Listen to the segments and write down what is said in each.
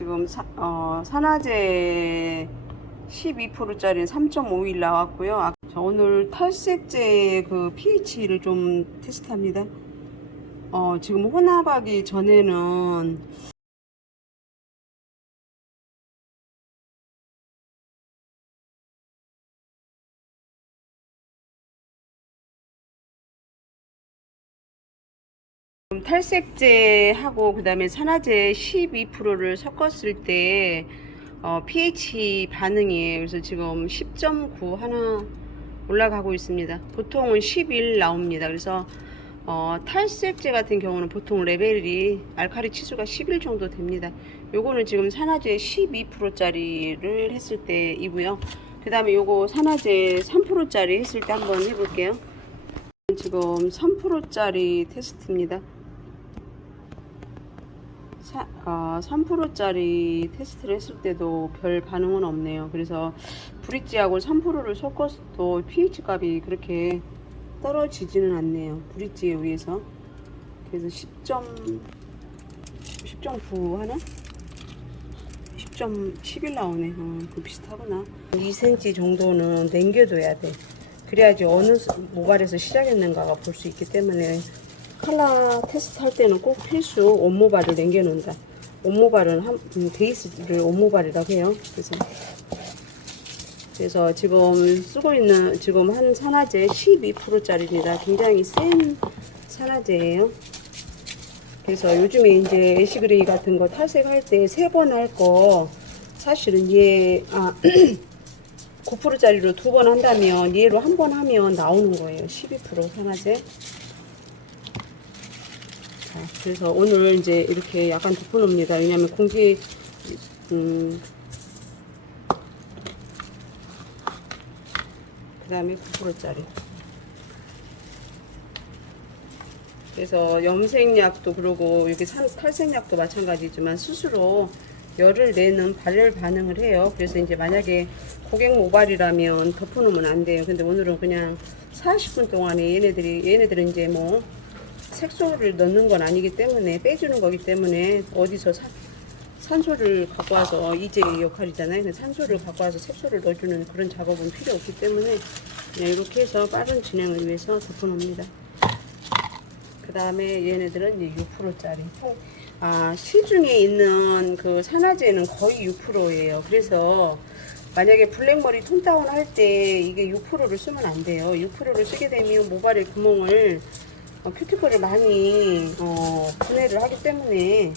지금 산화제 12%짜리 3.5일 나왔고요. 자, 오늘 탈색제 그 pH를 좀 테스트합니다. 지금 혼합하기 전에는 탈색제하고 그 다음에 산화제 12%를 섞었을 때 pH 반응이에요. 그래서 지금 10.9 하나 올라가고 있습니다. 보통은 11 나옵니다. 그래서 탈색제 같은 경우는 보통 레벨이 알칼리 치수가 11 정도 됩니다. 요거는 지금 산화제 12%짜리를 했을 때이고요. 그 다음에 요거 산화제 3%짜리 했을 때 한번 해볼게요. 지금 3%짜리 테스트입니다. 3%짜리 테스트를 했을 때도 별 반응은 없네요. 그래서 브릿지하고 3%를 섞어도 pH 값이 그렇게 떨어지지는 않네요. 브릿지에 의해서. 그래서 10.9 하나? 10.11 나오네. 그 비슷하구나. 2cm 정도는 남겨둬야 돼. 그래야지 어느 모발에서 시작했는가가 볼 수 있기 때문에 컬러 테스트 할 때는 꼭 필수 온모발을 남겨놓는다. 온모발은 베이스를 온모발이라고 해요. 그래서 지금 쓰고 있는 지금 한 산화제 12%짜리입니다. 굉장히 센 산화제예요. 그래서 요즘에 이제 애쉬그레이 같은 거 탈색할 때 3번 할 거 사실은 얘 9%짜리로 2번 한다면 얘로 한 번 하면 나오는 거예요. 12% 산화제. 자, 그래서 오늘 이제 이렇게 약간 덮어놓습니다. 왜냐면 공기 그 다음에 9%짜리. 그래서 염색약도 그러고 여기 탈색약도 마찬가지지만 스스로 열을 내는 발열 반응을 해요. 그래서 이제 만약에 고객 모발이라면 덮어놓으면 안 돼요. 근데 오늘은 그냥 40분 동안에 얘네들은 이제 뭐 색소를 넣는 건 아니기 때문에 빼주는 거기 때문에 어디서 산소를 갖고 와서 이제 역할이잖아요. 산소를 갖고 와서 색소를 넣어주는 그런 작업은 필요 없기 때문에 그냥 이렇게 해서 빠른 진행을 위해서 덮어놓습니다. 그 다음에 얘네들은 이제 6%짜리. 시중에 있는 그 산화제는 거의 6%예요. 그래서 만약에 블랙머리 톤다운 할 때 이게 6%를 쓰면 안 돼요. 6%를 쓰게 되면 모발의 구멍을 큐티클을 많이 분해를 하기 때문에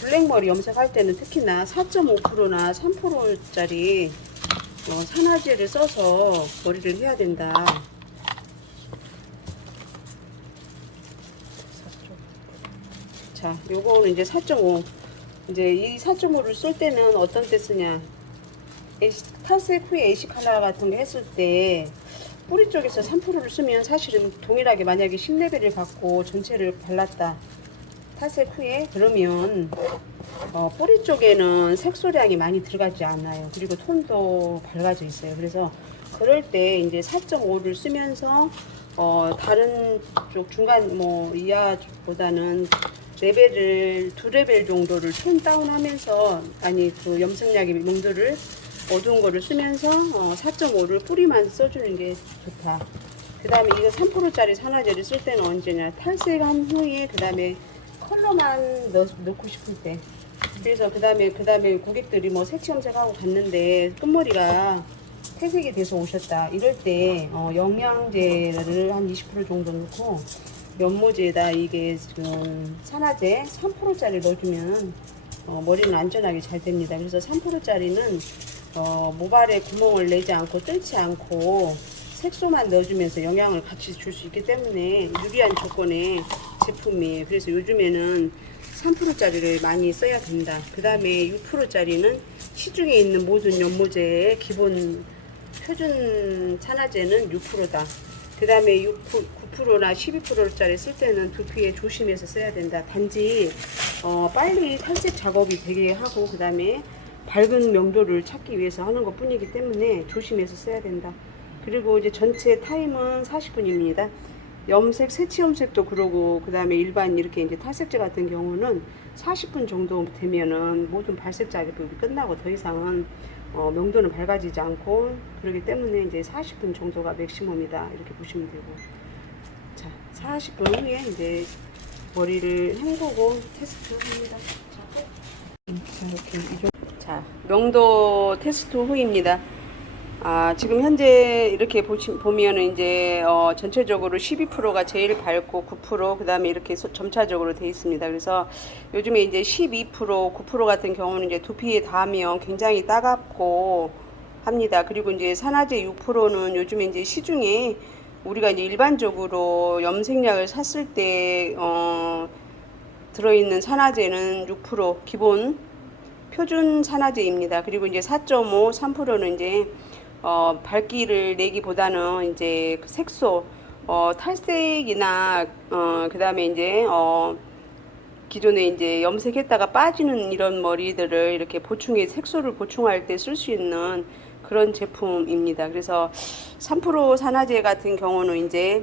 블랙머리 염색할 때는 특히나 4.5%나 3%짜리 산화제를 써서 머리를 해야 된다. 자, 요거는 이제 4.5. 이제 이 4.5를 쓸 때는 어떤 때 쓰냐? 탈색 후에 애쉬 컬러 같은 거 했을 때 뿌리 쪽에서 3%를 쓰면 사실은 동일하게 만약에 10레벨을 갖고 전체를 발랐다. 탈색 후에 그러면 뿌리 쪽에는 색소량이 많이 들어가지 않아요. 그리고 톤도 밝아져 있어요. 그래서 그럴 때 이제 4.5를 쓰면서 다른 쪽 중간 뭐 이하보다는 레벨을 2레벨 정도를 톤 다운 하면서 그 염색약의 농도를 어두운 거를 쓰면서 4.5를 뿌리만 써주는 게 좋다. 그 다음에 이거 3%짜리 산화제를 쓸 때는 언제냐? 탈색한 후에 그 다음에 컬러만 넣고 싶을 때. 그래서 그 다음에 고객들이 뭐 색치 염색하고 갔는데 끝머리가 태색이 돼서 오셨다. 이럴 때 영양제를 한 20% 정도 넣고 연모제에다 이게 지금 산화제 3%짜리 넣어주면 머리는 안전하게 잘 됩니다. 그래서 3%짜리는 모발에 구멍을 내지 않고 뚫지 않고 색소만 넣어주면서 영양을 같이 줄 수 있기 때문에 유리한 조건의 제품이에요. 그래서 요즘에는 3%짜리를 많이 써야 된다. 그 다음에 6%짜리는 시중에 있는 모든 연모제의 기본 표준 산화제는 6%다. 그 다음에 9%나 12%짜리 쓸 때는 두피에 조심해서 써야 된다. 단지 빨리 탈색 작업이 되게 하고 그 다음에 밝은 명도를 찾기 위해서 하는 것 뿐이기 때문에 조심해서 써야 된다. 그리고 이제 전체 타임은 40분입니다. 염색, 새치 염색도 그러고 그다음에 일반 이렇게 이제 탈색제 같은 경우는 40분 정도 되면은 모든 발색 작업이 끝나고 더 이상은 명도는 밝아지지 않고 그러기 때문에 이제 40분 정도가 맥시멈이다 이렇게 보시면 되고, 자 40분 후에 이제 머리를 헹구고 테스트합니다. 자 이렇게 자 명도 테스트 후입니다. 지금 현재 이렇게 보면은 이제 전체적으로 12%가 제일 밝고 9%, 그 다음에 이렇게 점차적으로 돼 있습니다. 그래서 요즘에 이제 12%, 9% 같은 경우는 이제 두피에 닿으면 굉장히 따갑고 합니다. 그리고 이제 산화제 6%는 요즘에 이제 시중에 우리가 이제 일반적으로 염색약을 샀을 때 들어있는 산화제는 6% 기본 표준 산화제입니다. 그리고 이제 4.5, 3%는 이제 밝기를 내기보다는 이제 그 색소, 탈색이나 그 다음에 이제 기존에 이제 염색했다가 빠지는 이런 머리들을 이렇게 색소를 보충할 때 쓸 수 있는 그런 제품입니다. 그래서 3% 산화제 같은 경우는 이제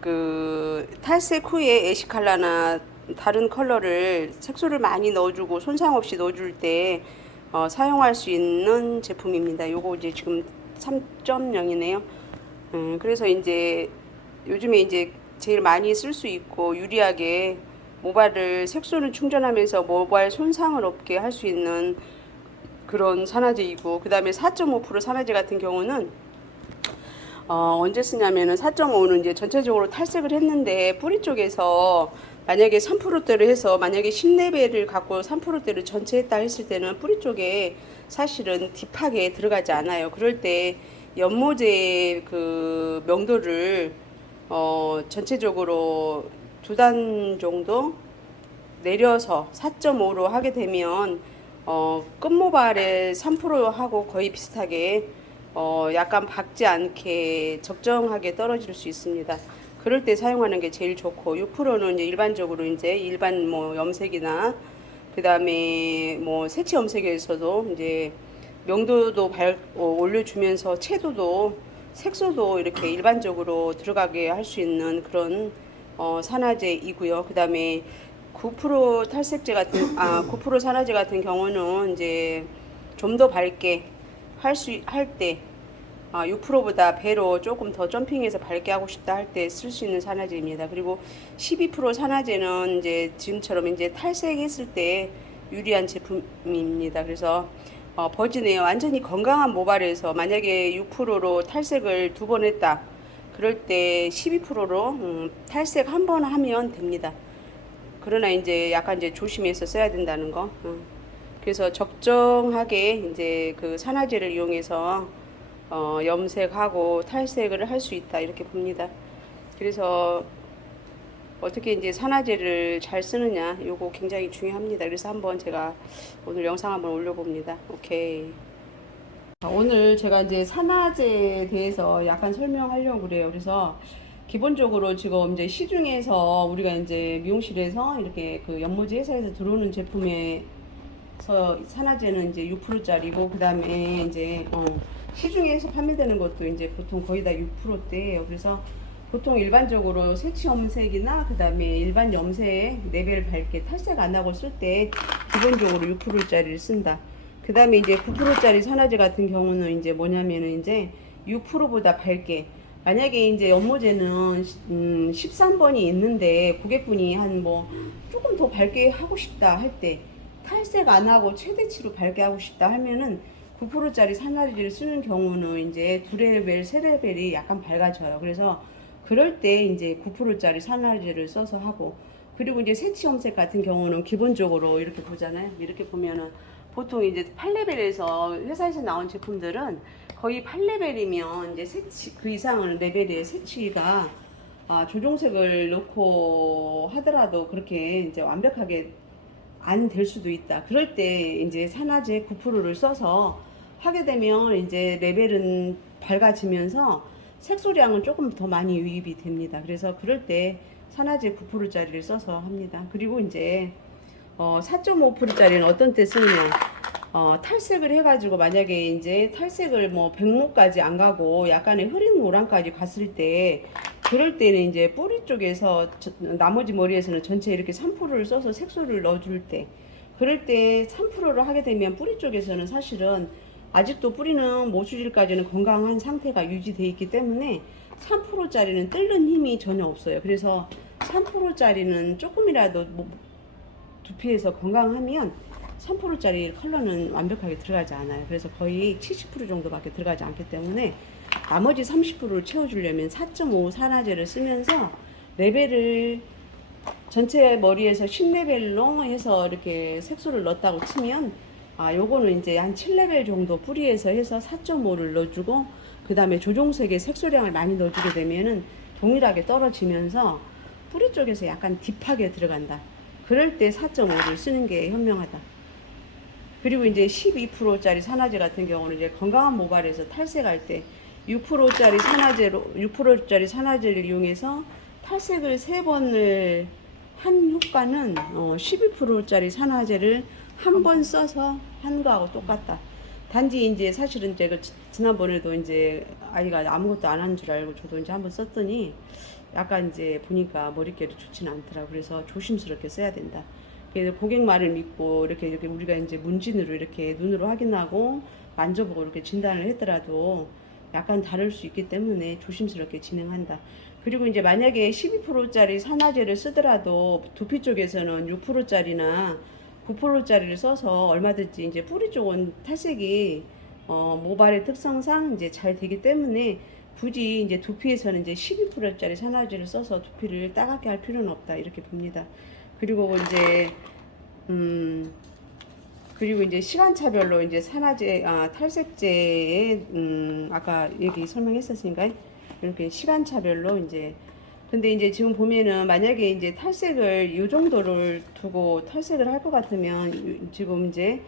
그 탈색 후에 애쉬 컬러나 다른 컬러를 색소를 많이 넣어주고 손상 없이 넣어줄 때 사용할 수 있는 제품입니다. 요거 이제 지금 3.0이네요. 그래서 이제 요즘에 이제 제일 많이 쓸 수 있고 유리하게 모발을 색소를 충전하면서 모발 손상을 없게 할 수 있는 그런 산화제이고, 그 다음에 4.5% 산화제 같은 경우는 언제 쓰냐면은 4.5는 이제 전체적으로 탈색을 했는데 뿌리 쪽에서 만약에 3%대로 해서 만약에 10레벨을 갖고 3%대를 전체 했다 했을 때는 뿌리 쪽에 사실은 딥하게 들어가지 않아요. 그럴 때 연모제 그 명도를 전체적으로 2단 정도 내려서 4.5로 하게 되면 끝모발의 3%하고 거의 비슷하게 약간 박지 않게 적정하게 떨어질 수 있습니다. 그럴 때 사용하는 게 제일 좋고, 6%는 이제 일반적으로 이제 일반 뭐 염색이나 그 다음에 뭐 새치 염색에서도 이제 명도도 올려주면서 채도도 색소도 이렇게 일반적으로 들어가게 할 수 있는 그런 산화제이고요. 그 다음에 9% 탈색제 같은 9% 산화제 같은 경우는 이제 좀 더 밝게 할 때 6%보다 배로 조금 더 점핑해서 밝게 하고 싶다 할 때 쓸 수 있는 산화제입니다. 그리고 12% 산화제는 이제 지금처럼 이제 탈색했을 때 유리한 제품입니다. 그래서 버진에요. 완전히 건강한 모발에서 만약에 6%로 탈색을 2번 했다. 그럴 때 12%로 탈색 1번 하면 됩니다. 그러나 이제 약간 이제 조심해서 써야 된다는 거. 그래서 적정하게 이제 그 산화제를 이용해서 염색하고 탈색을 할 수 있다 이렇게 봅니다. 그래서 어떻게 이제 산화제를 잘 쓰느냐 요거 굉장히 중요합니다. 그래서 한번 제가 오늘 영상 한번 올려봅니다. 오케이. 오늘 제가 이제 산화제에 대해서 약간 설명하려고 그래요. 그래서 기본적으로 지금 이제 시중에서 우리가 이제 미용실에서 이렇게 그 연모제 회사에서 들어오는 제품에서 산화제는 이제 6%짜리고, 그 다음에 이제 시중에서 판매되는 것도 이제 보통 거의 다 6%대예요. 그래서 보통 일반적으로 새치 염색이나 그 다음에 일반 염색 레벨 밝게 탈색 안 하고 쓸 때 기본적으로 6%짜리를 쓴다. 그 다음에 이제 9%짜리 산화제 같은 경우는 이제 뭐냐면은 이제 6%보다 밝게, 만약에 이제 연모제는 13번이 있는데 고객분이 한 뭐 조금 더 밝게 하고 싶다 할 때, 탈색 안 하고 최대치로 밝게 하고 싶다 하면은 9%짜리 산화제를 쓰는 경우는 이제 2레벨, 3레벨이 약간 밝아져요. 그래서 그럴 때 이제 9%짜리 산화제를 써서 하고, 그리고 이제 새치 염색 같은 경우는 기본적으로 이렇게 보잖아요. 이렇게 보면은 보통 이제 8레벨에서 회사에서 나온 제품들은 거의 8레벨이면 이제 새치 그 이상은 레벨의 새치가 조종색을 넣고 하더라도 그렇게 이제 완벽하게 안 될 수도 있다. 그럴 때 이제 산화제 9%를 써서 하게 되면 이제 레벨은 밝아지면서 색소량은 조금 더 많이 유입이 됩니다. 그래서 그럴 때 산화제 9%짜리를 써서 합니다. 그리고 이제 4.5%짜리는 어떤 때 쓰느냐, 탈색을 해가지고 만약에 이제 탈색을 뭐 백모까지 안 가고 약간의 흐린 노랑까지 갔을 때 그럴 때는 이제 뿌리 쪽에서 나머지 머리에서는 전체 이렇게 3%를 써서 색소를 넣어줄 때, 그럴 때 3%를 하게 되면 뿌리 쪽에서는 사실은 아직도 뿌리는 모수질까지는 건강한 상태가 유지되어 있기 때문에 3%짜리는 뜰는 힘이 전혀 없어요. 그래서 3%짜리는 조금이라도 두피에서 건강하면 3%짜리 컬러는 완벽하게 들어가지 않아요. 그래서 거의 70% 정도밖에 들어가지 않기 때문에 나머지 30%를 채워주려면 4.5 산화제를 쓰면서 레벨을 전체 머리에서 10레벨로 해서 이렇게 색소를 넣었다고 치면 요거는 이제 한 7레벨 정도 뿌리에서 해서 4.5를 넣어주고 그 다음에 조종색의 색소량을 많이 넣어주게 되면은 동일하게 떨어지면서 뿌리 쪽에서 약간 딥하게 들어간다. 그럴 때 4.5를 쓰는 게 현명하다. 그리고 이제 12%짜리 산화제 같은 경우는 이제 건강한 모발에서 탈색할 때 6%짜리 산화제를 이용해서 탈색을 3번을 한 효과는 12%짜리 산화제를 한 번 써서 한 거하고 똑같다. 단지 이제 사실은 제가 지난번에도 이제 아이가 아무것도 안 한 줄 알고 저도 이제 한번 썼더니 약간 이제 보니까 머릿결이 좋지는 않더라. 그래서 조심스럽게 써야 된다. 그래서 고객 말을 믿고 이렇게 우리가 이제 문진으로 이렇게 눈으로 확인하고 만져보고 이렇게 진단을 했더라도 약간 다를 수 있기 때문에 조심스럽게 진행한다. 그리고 이제 만약에 12%짜리 산화제를 쓰더라도 두피 쪽에서는 6%짜리나 9%짜리를 써서 얼마든지 이제 뿌리 쪽은 탈색이 모발의 특성상 이제 잘 되기 때문에 굳이 이제 두피에서는 이제 12%짜리 산화제를 써서 두피를 따갑게 할 필요는 없다 이렇게 봅니다. 그리고 이제 시간차별로 이제 산화제, 탈색제에 아까 얘기 설명했었으니까 이렇게 시간차별로 이제 근데 이제 지금 보면은 만약에 이제 탈색을 이 정도를 두고 탈색을 할 것 같으면 지금 이제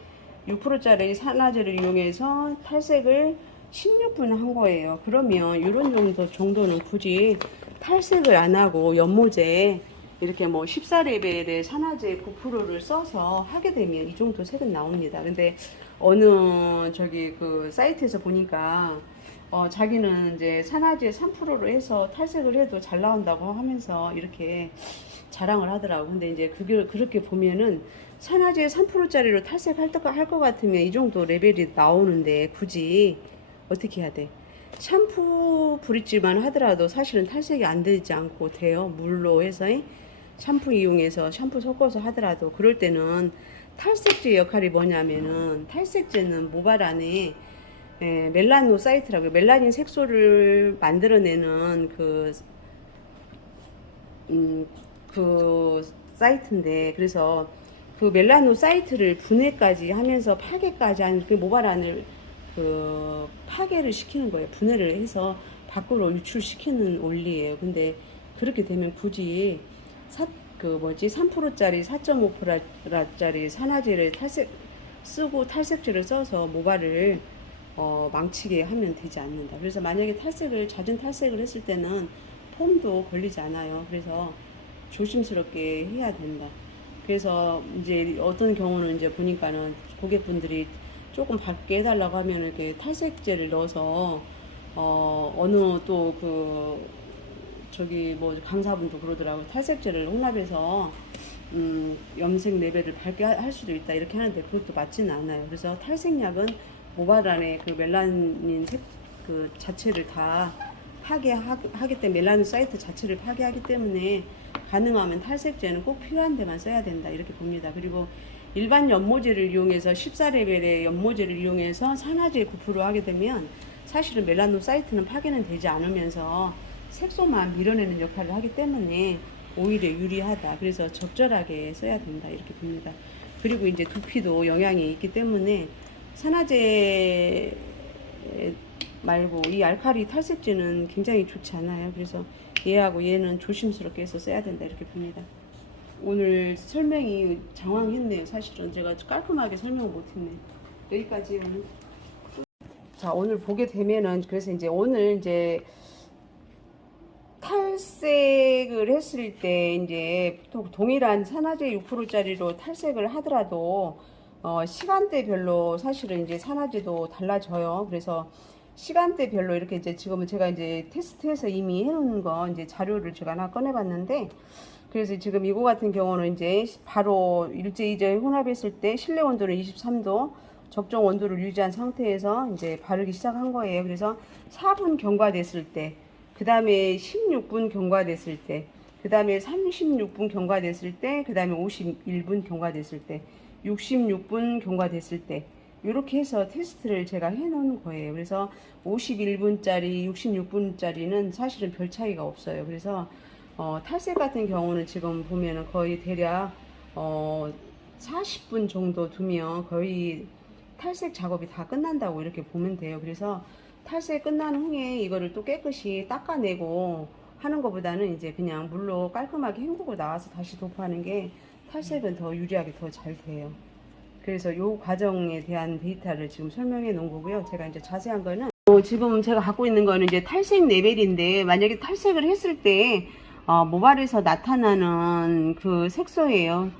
6%짜리 산화제를 이용해서 탈색을 16분 한 거예요. 그러면 이런 정도는 굳이 탈색을 안 하고 연모제 이렇게 뭐 14레벨의 산화제 9%를 써서 하게 되면 이 정도 색은 나옵니다. 근데 어느 저기 그 사이트에서 보니까 자기는 이제 산화제 3%로 해서 탈색을 해도 잘 나온다고 하면서 이렇게 자랑을 하더라고. 근데 이제 그렇게 보면은 산화제 3%짜리로 탈색할 것 같으면 이 정도 레벨이 나오는데 굳이 어떻게 해야 돼? 샴푸 브릿지만 하더라도 사실은 탈색이 안 되지 않고 돼요. 물로 해서 샴푸 이용해서 샴푸 섞어서 하더라도 그럴 때는 탈색제 역할이 뭐냐면은 탈색제는 모발 안에 멜라노사이트라고요. 멜라닌 색소를 만들어내는 그 사이트인데 그래서 그 멜라노사이트를 분해까지 하면서 파괴까지 하는 그 모발 안을 그 파괴를 시키는 거예요. 분해를 해서 밖으로 유출시키는 원리예요. 근데 그렇게 되면 굳이 3%짜리 4.5%짜리 산화제를 쓰고 탈색제를 써서 모발을 망치게 하면 되지 않는다. 그래서 만약에 잦은 탈색을 했을 때는 폼도 걸리지 않아요. 그래서 조심스럽게 해야 된다. 그래서 이제 어떤 경우는 이제 보니까는 고객분들이 조금 밝게 해달라고 하면 이렇게 탈색제를 넣어서 어느 또 저기 뭐 강사분도 그러더라고요. 탈색제를 혼합해서 염색 레벨을 밝게 할 수도 있다 이렇게 하는데 그것도 맞지는 않아요. 그래서 탈색약은 모발 안에 그 멜라닌 그 자체를 다 파괴하기 때문에 멜라닌 사이트 자체를 파괴하기 때문에 가능하면 탈색제는 꼭 필요한 데만 써야 된다 이렇게 봅니다. 그리고 일반 연모제를 이용해서 14레벨의 연모제를 이용해서 산화제 9% 하게 되면 사실은 멜라노사이트는 파괴는 되지 않으면서 색소만 밀어내는 역할을 하기 때문에 오히려 유리하다. 그래서 적절하게 써야 된다 이렇게 봅니다. 그리고 이제 두피도 영향이 있기 때문에 산화제 말고 이 알칼리 탈색제는 굉장히 좋지 않아요. 그래서 얘하고 얘는 조심스럽게 해서 써야 된다 이렇게 봅니다. 오늘 설명이 장황했네요. 사실은 제가 깔끔하게 설명을 못했네. 여기까지 오늘. 자, 오늘 보게 되면은 그래서 이제 오늘 이제 탈색을 했을 때 이제 동일한 산화제 6%짜리로 탈색을 하더라도 시간대별로 사실은 이제 산화제도 달라져요. 그래서 시간대별로 이렇게 이제 지금은 제가 이제 테스트해서 이미 해놓은 거 이제 자료를 제가 하나 꺼내봤는데, 그래서 지금 이거 같은 경우는 이제 바로 일제이저에 혼합했을 때 실내 온도는 23도, 적정 온도를 유지한 상태에서 이제 바르기 시작한 거예요. 그래서 4분 경과됐을 때, 그 다음에 16분 경과됐을 때, 그 다음에 36분 경과됐을 때, 그 다음에 51분 경과됐을 때, 66분 경과됐을 때, 이렇게 해서 테스트를 제가 해 놓은 거예요. 그래서 51분짜리, 66분짜리는 사실은 별 차이가 없어요. 그래서 탈색 같은 경우는 지금 보면은 거의 대략 40분 정도 두면 거의 탈색 작업이 다 끝난다고 이렇게 보면 돼요. 그래서 탈색 끝난 후에 이거를 또 깨끗이 닦아내고 하는 것보다는 이제 그냥 물로 깔끔하게 헹구고 나와서 다시 도포하는 게 탈색은 더 유리하게 더 잘 돼요. 그래서 요 과정에 대한 데이터를 지금 설명해 놓은 거고요. 제가 이제 자세한 거는 지금 제가 갖고 있는 거는 이제 탈색 레벨인데, 만약에 탈색을 했을 때 모발에서 나타나는 그 색소예요.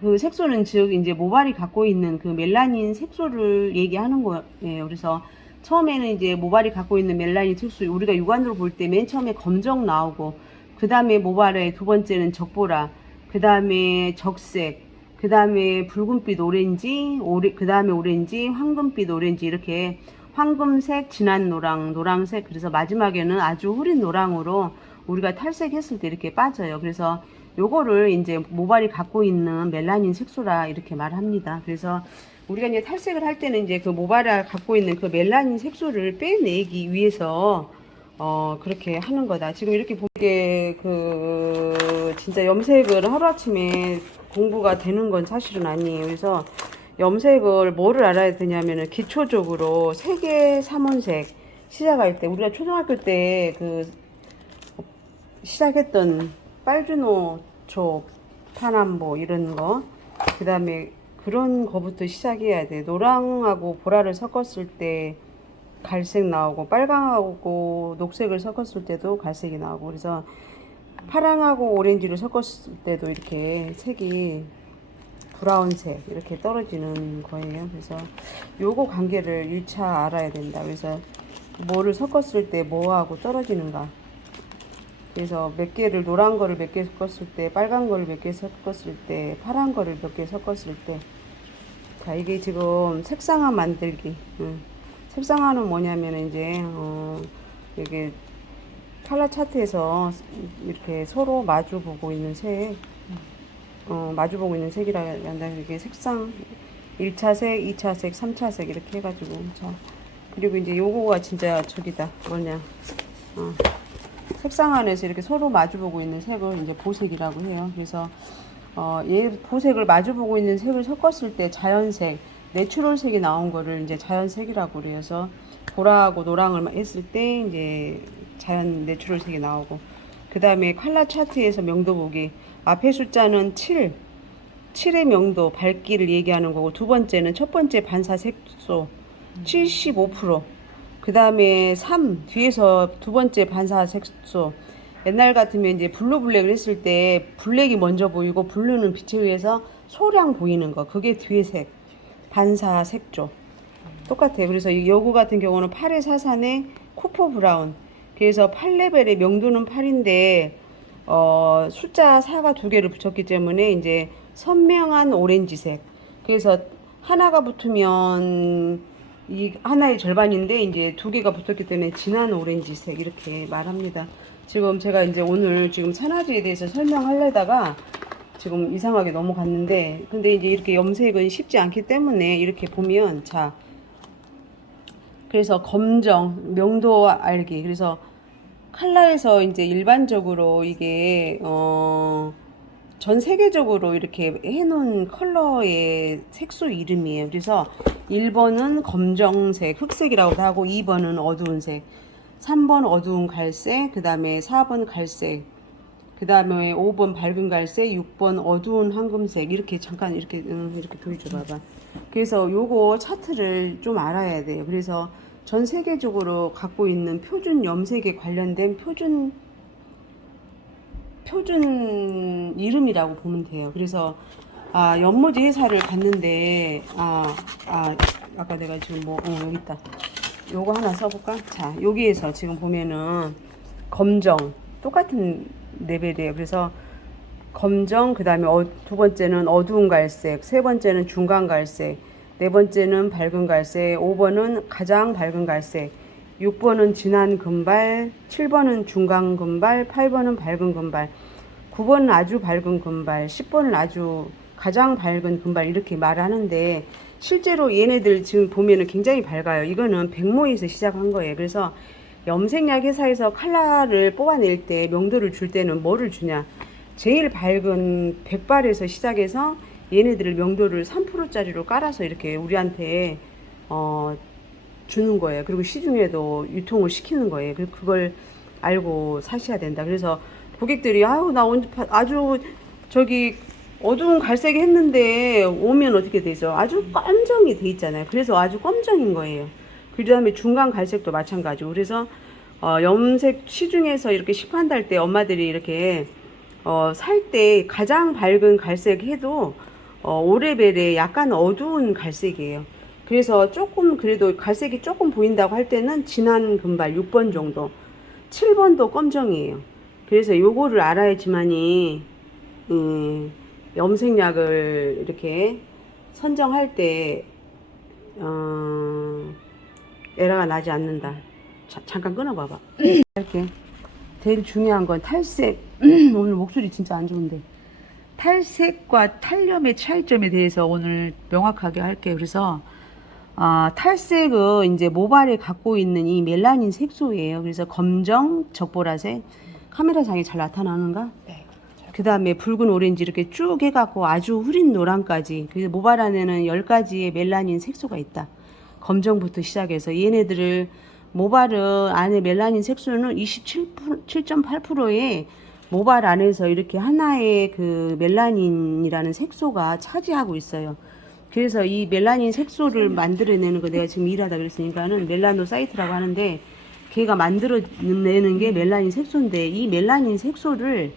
그 색소는 즉 이제 모발이 갖고 있는 그 멜라닌 색소를 얘기하는 거예요. 그래서 처음에는 이제 모발이 갖고 있는 멜라닌 색소, 우리가 육안으로 볼 때 맨 처음에 검정 나오고, 그 다음에 모발의 두 번째는 적보라, 그 다음에 적색, 그 다음에 붉은빛 오렌지, 그 다음에 오렌지, 황금빛 오렌지, 이렇게 황금색, 진한 노랑, 노랑색, 그래서 마지막에는 아주 흐린 노랑으로 우리가 탈색했을 때 이렇게 빠져요. 그래서 요거를 이제 모발이 갖고 있는 멜라닌 색소라 이렇게 말합니다. 그래서 우리가 이제 탈색을 할 때는 이제 그 모발이 갖고 있는 그 멜라닌 색소를 빼내기 위해서 그렇게 하는 거다. 지금 이렇게 보게 진짜 염색을 하루아침에 공부가 되는 건 사실은 아니에요. 그래서 염색을 뭐를 알아야 되냐면은 기초적으로 색의 삼원색 시작할 때, 우리가 초등학교 때 시작했던 빨주노초, 파남보 이런 거, 그 다음에 그런 거부터 시작해야 돼. 노랑하고 보라를 섞었을 때 갈색 나오고, 빨강하고 녹색을 섞었을 때도 갈색이 나오고, 그래서 파랑하고 오렌지를 섞었을 때도 이렇게 색이 브라운색 이렇게 떨어지는 거예요. 그래서 요거 관계를 1차 알아야 된다. 그래서 뭐를 섞었을 때 뭐하고 떨어지는가, 그래서 몇 개를, 노란 거를 몇 개 섞었을 때, 빨간 거를 몇 개 섞었을 때, 파란 거를 몇 개 섞었을 때. 자, 이게 지금 색상화 만들기. 색상화는 뭐냐면 이제 이게 컬러 차트에서 이렇게 서로 마주보고 있는 색, 마주보고 있는 색이라 한다. 이게 색상 1차 색, 2차 색, 3차 색 이렇게 해가지고. 자, 그리고 이제 요거가 진짜 저기다, 뭐냐, 색상 안에서 이렇게 서로 마주보고 있는 색을 이제 보색이라고 해요. 그래서 얘 보색을 마주보고 있는 색을 섞었을 때 자연색, 내추럴 색이 나온 거를 이제 자연색이라고 그래서, 보라하고 노랑을 했을 때 이제 자연 내추럴 색이 나오고, 그 다음에 컬러 차트에서 명도 보기, 앞에 숫자는 7의 명도 밝기를 얘기하는 거고, 두 번째는 첫 번째 반사 색소 75%, 그 다음에 3 뒤에서 두 번째 반사 색소, 옛날 같으면 이제 블루 블랙을 했을 때 블랙이 먼저 보이고, 블루는 빛에 의해서 소량 보이는 거, 그게 뒤에 색 반사 색조 똑같아요. 그래서 요거 같은 경우는 8의 사산의 쿠퍼 브라운, 그래서 8레벨의 명도는 8인데 숫자 4가 두 개를 붙였기 때문에 이제 선명한 오렌지색, 그래서 하나가 붙으면 이 하나의 절반인데 이제 두 개가 붙었기 때문에 진한 오렌지색 이렇게 말합니다. 지금 제가 이제 오늘 지금 산화제에 대해서 설명하려다가 지금 이상하게 넘어갔는데, 근데 이제 이렇게 염색은 쉽지 않기 때문에 이렇게 보면, 자, 그래서 검정, 명도 알기, 그래서 컬러에서 이제 일반적으로 이게 전 세계적으로 이렇게 해놓은 컬러의 색소 이름이에요. 그래서 1번은 검정색, 흑색이라고도 하고, 2번은 어두운 색, 3번 어두운 갈색, 그 다음에 4번 갈색, 그 다음에 5번 밝은 갈색, 6번 어두운 황금색, 이렇게 잠깐 이렇게 보여줘 봐봐. 그래서 요거 차트를 좀 알아야 돼요. 그래서 전 세계적으로 갖고 있는 표준 염색에 관련된 표준 이름이라고 보면 돼요. 그래서 연모지 회사를 갔는데 아까 내가 지금 여기 있다. 요거 하나 써볼까? 자, 여기에서 지금 보면은 검정 똑같은 레벨이에요. 그래서 검정, 그 다음에 두 번째는 어두운 갈색, 세 번째는 중간 갈색, 네 번째는 밝은 갈색, 5번은 가장 밝은 갈색, 6번은 진한 금발, 7번은 중간 금발, 8번은 밝은 금발, 9번은 아주 밝은 금발, 10번은 아주 가장 밝은 금발, 이렇게 말을 하는데 실제로 얘네들 지금 보면은 굉장히 밝아요. 이거는 백모에서 시작한 거예요. 그래서 염색약 회사에서 컬러를 뽑아낼 때, 명도를 줄 때는 뭐를 주냐, 제일 밝은 백발에서 시작해서 얘네들을 명도를 3%짜리로 깔아서 이렇게 우리한테 주는 거예요. 그리고 시중에도 유통을 시키는 거예요. 그걸 알고 사셔야 된다. 그래서 고객들이 아우 나 아주 저기 어두운 갈색이 했는데 오면 어떻게 되죠? 아주 검정이 돼 있잖아요. 그래서 아주 검정인 거예요. 그 다음에 중간 갈색도 마찬가지고. 그래서 염색 시중에서 이렇게 시판할 때 엄마들이 이렇게 살 때 가장 밝은 갈색 해도 5레벨에 약간 어두운 갈색이에요. 그래서 조금 그래도 갈색이 조금 보인다고 할 때는 진한 금발 6번 정도, 7번도 검정이에요. 그래서 요거를 알아야지만이 염색약을 이렇게 선정할 때 에러가 나지 않는다. 잠깐 끊어봐봐. 이렇게 제일 중요한 건 탈색. 오늘 목소리 진짜 안 좋은데. 탈색과 탈염의 차이점에 대해서 오늘 명확하게 할게요. 그래서 탈색은 이제 모발에 갖고 있는 이 멜라닌 색소예요. 그래서 검정, 적보라색, 카메라상에 잘 나타나는가? 네. 그 다음에 붉은 오렌지 이렇게 쭉 해갖고 아주 흐린 노란까지. 그래서 모발 안에는 10가지의 멜라닌 색소가 있다. 검정부터 시작해서 얘네들을 모발 안에 멜라닌 색소는 27.8%의 모발 안에서 이렇게 하나의 그 멜라닌이라는 색소가 차지하고 있어요. 그래서 이 멜라닌 색소를 만들어내는 거 내가 지금 일하다 그랬으니까는 멜라노사이트라고 하는데 걔가 만들어내는 게 멜라닌 색소인데 이 멜라닌 색소를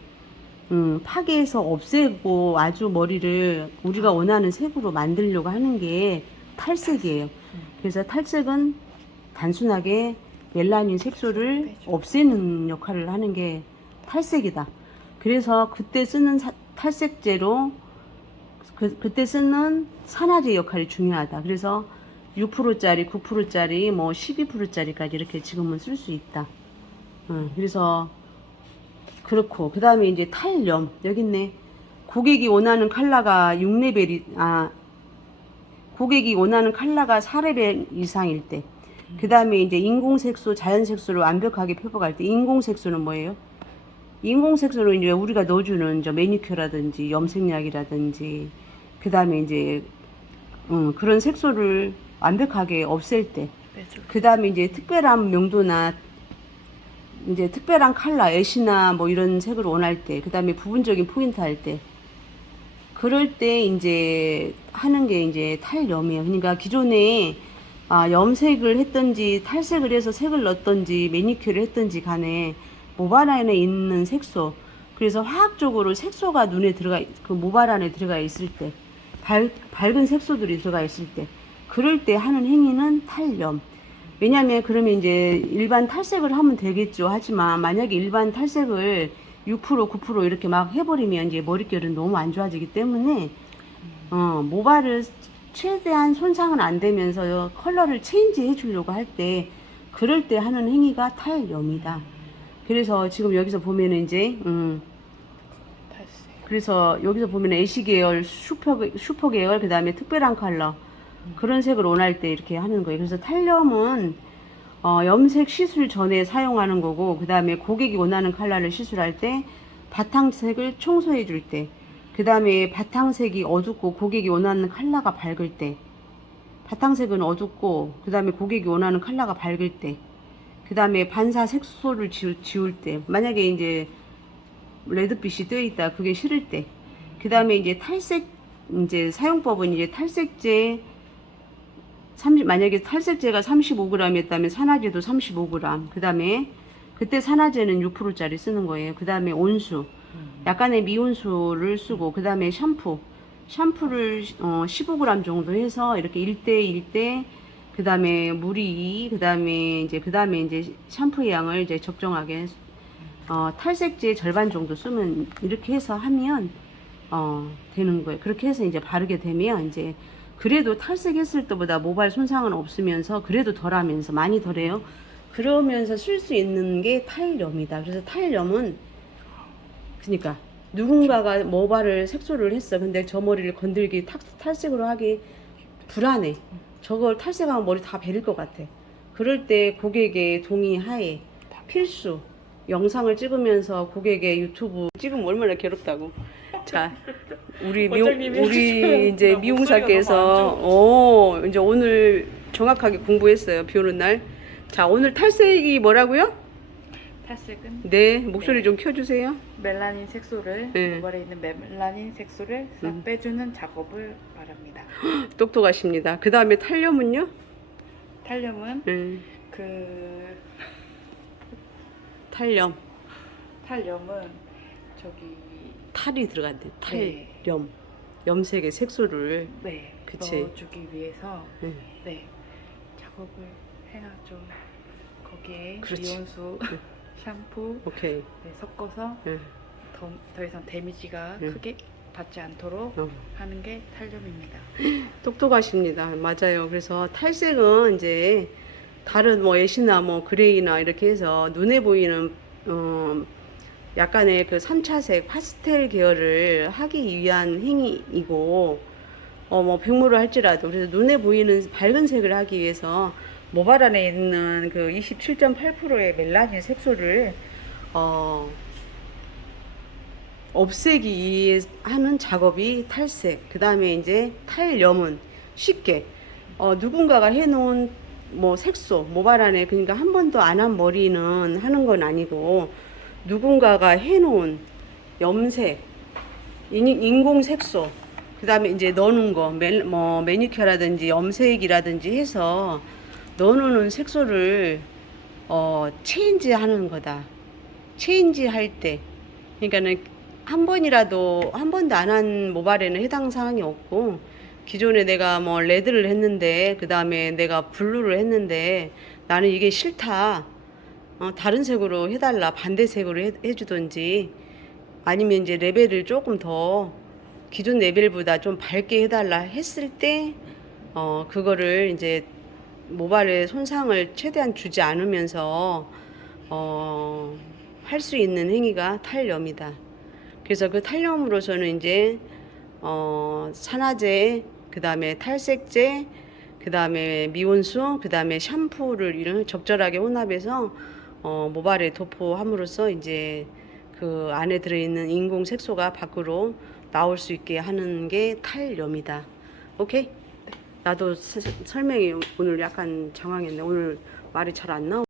파괴해서 없애고 아주 머리를 우리가 원하는 색으로 만들려고 하는 게 탈색이에요. 그래서 탈색은 단순하게 멜라닌 색소를 없애는 역할을 하는 게 탈색이다. 그래서 그때 쓰는 탈색제로 그때 쓰는 산화제 역할이 중요하다. 그래서 6%짜리, 9%짜리, 뭐 12%짜리까지 이렇게 지금은 쓸 수 있다. 그래서 그렇고 그 다음에 이제 탈염 여기 있네. 고객이 원하는 컬러가 6레벨이 고객이 원하는 컬러가 4레벨 이상일 때, 그 다음에 이제 인공색소, 자연색소를 완벽하게 표복할 때, 인공색소는 뭐예요? 인공색소로 이제 우리가 넣어주는 저 매니큐어라든지 염색약이라든지, 그 다음에 이제 그런 색소를 완벽하게 없앨 때, 그 다음에 이제 특별한 명도나 이제 특별한 컬러, 애쉬나 뭐 이런 색을 원할 때, 그 다음에 부분적인 포인트 할 때, 그럴 때 이제 하는 게 이제 탈염이에요. 그러니까 기존에 염색을 했든지 탈색을 해서 색을 넣었든지 매니큐어를 했든지 간에 모발 안에 있는 색소, 그래서 화학적으로 색소가 눈에 그 모발 안에 들어가 있을 때, 밝은 색소들이 들어가 있을 때, 그럴 때 하는 행위는 탈염. 왜냐면 그러면 이제 일반 탈색을 하면 되겠죠. 하지만 만약에 일반 탈색을 6%, 9% 이렇게 막 해버리면 이제 머릿결은 너무 안 좋아지기 때문에 모발을 최대한 손상은 안 되면서 컬러를 체인지 해주려고 할 때, 그럴 때 하는 행위가 탈염이다. 그래서 지금 여기서 보면은 이제 그래서 여기서 보면 애쉬 계열, 슈퍼 계열, 그 다음에 특별한 컬러, 그런 색을 원할 때 이렇게 하는 거예요. 그래서 탈염은 염색 시술 전에 사용하는 거고, 그 다음에 고객이 원하는 컬러를 시술할 때, 바탕색을 청소해 줄 때, 그 다음에 바탕색이 어둡고 고객이 원하는 컬러가 밝을 때, 바탕색은 어둡고 그 다음에 고객이 원하는 컬러가 밝을 때, 그 다음에 반사 색소를 지울 때, 만약에 이제 레드빛이 뜨여 있다 그게 싫을 때, 그 다음에 이제 탈색, 이제 사용법은 이제 탈색제 만약에 탈색제가 35g이었다면 산화제도 35g, 그 다음에 그때 산화제는 6%짜리 쓰는 거예요. 그 다음에 온수, 약간의 미온수를 쓰고, 그 다음에 샴푸를 15g 정도 해서 이렇게 1대 1대 그다음에 물이 2, 그다음에 이제 샴푸의 양을 이제 적정하게 탈색제 절반 정도 쓰면 이렇게 해서 하면 되는 거예요. 그렇게 해서 이제 바르게 되면 이제 그래도 탈색했을 때보다 모발 손상은 없으면서 그래도 덜하면서 많이 덜해요. 그러면서 쓸 수 있는 게 탈염이다. 그래서 탈염은 그러니까 누군가가 모발을 색소를 했어. 근데 저 머리를 건들기 탈색으로 하기 불안해. 저걸 탈색하면 머리 다 베릴 것 같아. 그럴 때 고객의 동의하에 필수 영상을 찍으면서 고객의 유튜브 찍으면 얼마나 괴롭다고. 자, 우리 이제 미용사께서 이제 오늘 정확하게 공부했어요. 비 오는 날. 자, 오늘 탈색이 뭐라고요? 탈색은 네, 목소리 좀 켜주세요. 멜라닌 색소를 네. 모발에 있는 멜라닌 색소를 싹 빼주는 작업을 말합니다. 똑똑하십니다. 그 다음에 탈염은요? 탈염은 그 탈염. 탈염은 저기 탈이 들어간대. 네. 탈염. 염색의 색소를. 네 그치. 넣어주기 위해서 네. 네 작업을 해야죠. 거기에 그렇지. 미온수, 샴푸 오케이. 네, 섞어서 네. 더 이상 데미지가 네. 크게 받지 않도록 하는 게 탈염입니다. 똑똑하십니다. 맞아요. 그래서 탈색은 이제 다른 뭐 애쉬나 뭐 그레이나 이렇게 해서 눈에 보이는 약간의 그 3차색 파스텔 계열을 하기 위한 행위이고 뭐 백무를 할지라도 그래서 눈에 보이는 밝은 색을 하기 위해서 모발 안에 있는 그 27.8%의 멜라닌 색소를 없애기 위해 하는 작업이 탈색. 그 다음에 이제 탈염은 쉽게 누군가가 해놓은 뭐 색소 모발 안에 그러니까 한 번도 안 한 머리는 하는 건 아니고 누군가가 해놓은 염색 인공 색소 그 다음에 이제 넣는 거 뭐 매니큐어라든지 염색이라든지 해서 넣어놓는 색소를 체인지 하는 거다. 체인지 할 때 그러니까는 한 번도 안 한 모발에는 해당 사항이 없고 기존에 내가 뭐 레드를 했는데 그 다음에 내가 블루를 했는데 나는 이게 싫다. 다른 색으로 해달라. 반대색으로 해주던지 아니면 이제 레벨을 조금 더 기존 레벨보다 좀 밝게 해달라 했을 때 그거를 이제 모발에 손상을 최대한 주지 않으면서 할 수 있는 행위가 탈염이다. 그래서 그 탈염으로서는 이제 산화제, 그 다음에 탈색제, 그 다음에 미온수, 그 다음에 샴푸를 이런 적절하게 혼합해서 모발에 도포함으로써 이제 그 안에 들어있는 인공 색소가 밖으로 나올 수 있게 하는 게 탈염이다. 오케이? 나도 설명이 오늘 약간 장황했네. 오늘 말이 잘 안 나오.